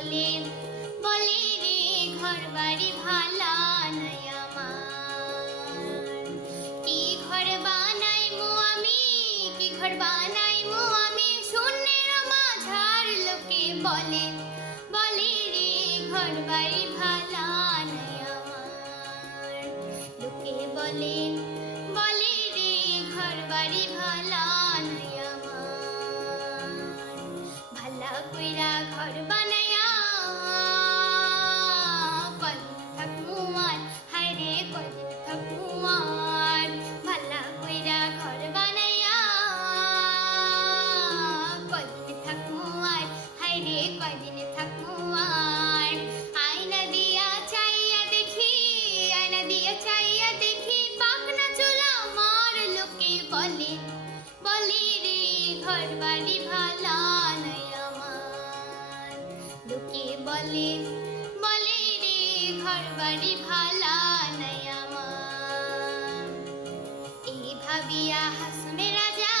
বলে বলে রে ঘর বাড়ি ভালা নাই আমার। কি ঘর বানাইমু আমি, কি ঘর বানাইমু আমি, শূন্যের মাঝার লোকে বলে বলে রে ঘর বাড়ি ভালা নাই আমার। লোকে বলে বলে রে ঘর বাড়ি ভালা নাই আমার। ভালা কইরা ঘর বানায়া কদিন থাকমু আর, হায় রে কদিন থাকমু আর। ভালা কইরা ঘর বানায়া কদিন থাকমু আর, হায় রে কদিন থাকমু আর। আয়না দিয়া চাইয়া দেখি, আয়না দিয়া চাইয়া দেখি, পাখনা চুলা আমার লোকে বলে বলে রে ঘর বাড়ি ভালা নাই আমার। লোকে বলে বলে রে ঘর বাড়ি ভালা নাই আমার। এই ভাবিয়া হাসনে রাজা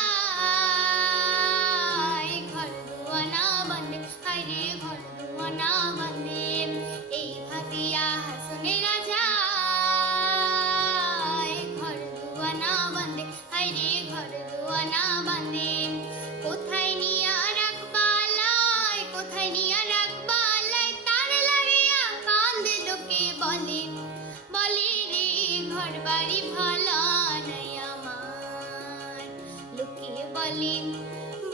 ঘর দুয়ানা বন্দে, হায় রে ঘর দুয়ানা বন্দে। এই ভাবিয়া হাসনে রাজা ঘর দুয়ানা বন্দে, হায় রে ঘর দুয়ানা বন্দে। কোথায় নিয়া রাখবালাই, কোথায় নিয়া রাখবালাই, তার লাগিয়া কান্দে লোকে বলে বলে রে ঘর বাড়ি ভালা নাই আমার। লোকে বলে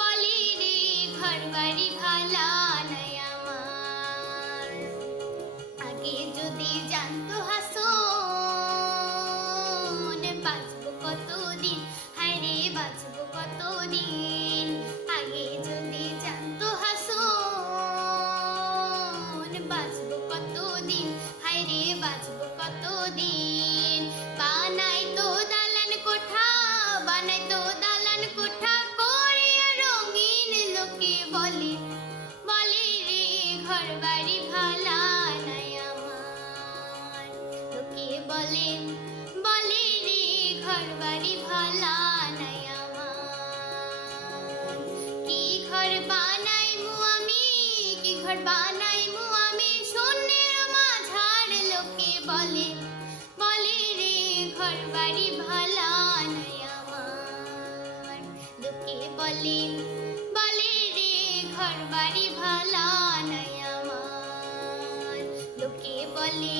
বলে রে ঘর বাড়ি ভালা নাই আমার। আগে যদি জানতো হাসন বাঁচবো কতদিন, হায় রে বাঁচবো কতদিন। আগে যদি জানতো হাসন বাঁচবো কতদিন, হায় রে বাঁচবো কতদিন। বানাই তো দালান কোঠা, বানাই তো দালান কোঠা করিয়া রঙিন, লোকে বলে বলে রে ঘর বাড়ি ভালা নাই আমার। লোকে বলে বলে রে ঘর বাড়ি ভালা নাই আমার। কি ঘর বানাইমু আমি, কি ঘর বানাইমু আমি, শূন্যের মাঝার লোকে বলে বলে রে ঘর বাড়ি ভালা নাই আমার। লোকে বলে বলে রে ঘর বাড়ি ভালা নাই আমার। লোকে বলে